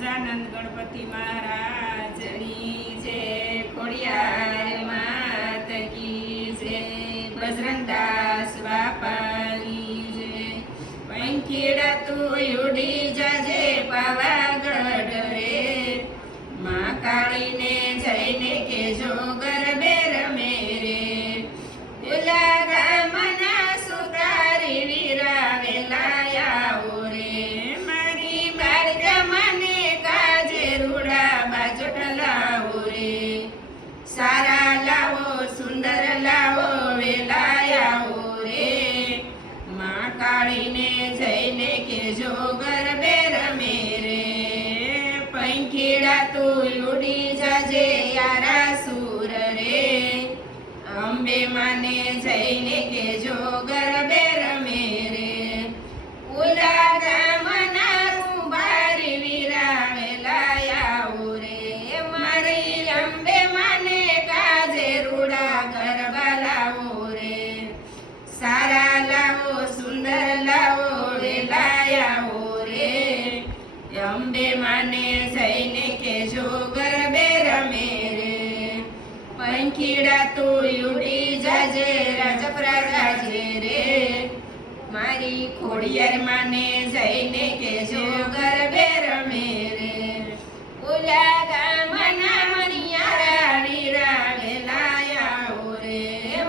ગજાનંદ ગણપતિ મહારાજની જય, ખોડિયાર માત કી જય, બજરંગદાસ બાપાની જય. પંખીડા તું ઉડી જાજે પાવાગઢ રે, માં કાળીને જઈને કેજો ગરબે રમે રે. પેલા ગામના સુતારી વીરાવેલા આવો રે, મારી બાળગામને કાજે રૂડા બાજોટ લાવો રે. સારા લાવો સુંદર લાવો વેલા આવો રે, માં કાળીને જઈને કેજો ગરબે રમે રે. પંખીડા તું ઉડી જાજે યારા સુર રે, અંબે માને જઈને કેજો ગરબે રમે રે. ઓલા ગામના કુંભારી વીરાવેલા આવો રે, મારી અંબે માને કાજે રૂડા ગરબા લાવો રે. સારા લાવો સુંદર લાવો વેલા આવો રે, અંબે માને જઈને કેજો ગરબે રમે રે. પંખીડા તું ઉડી જાજે રાજપરા ગાજે રે, મારી ખોડિયાર માને જઈને કેજો ગરબે રમે રે. ઓલા ગામના મણિયારા વીરાવેલા આવો રે,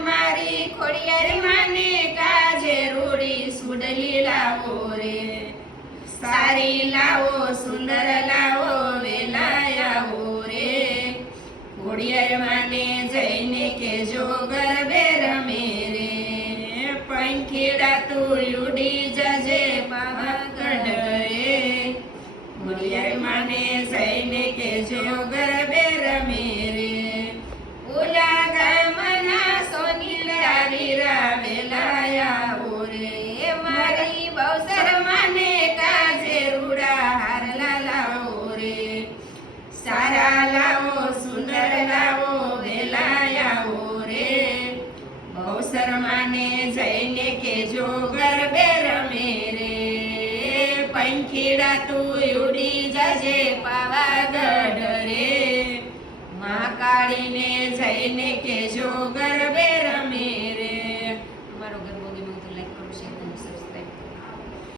મારી ખોડિયાર માને કાજે રૂડી સુડલી લાવો રે. સારી લાવો સુંદર લાવો વેલા આવો રે, ખોડિયાર માને જઈને કેજો ગરબે રમે રે. પંખીડા તું ઉડી જાજે પાવાગઢ રે, ખોડિયાર માને જઈને કેજો ગરબે રમે રે. ઓલા ગામના સોનીલા વીરાવેલા આવો રે, મારી બહુસર માને કાજે રૂડા હારલા લાવો રે. સારા લાવો સુંદર લાવો વેલા આવો રે, બહુસર માને જઈને કેજો ગરબે રમે રે. પંખીડા તું ઉડી જાજે પાવાગઢ રે, માં કાળીને જઈને કેજો ગરબે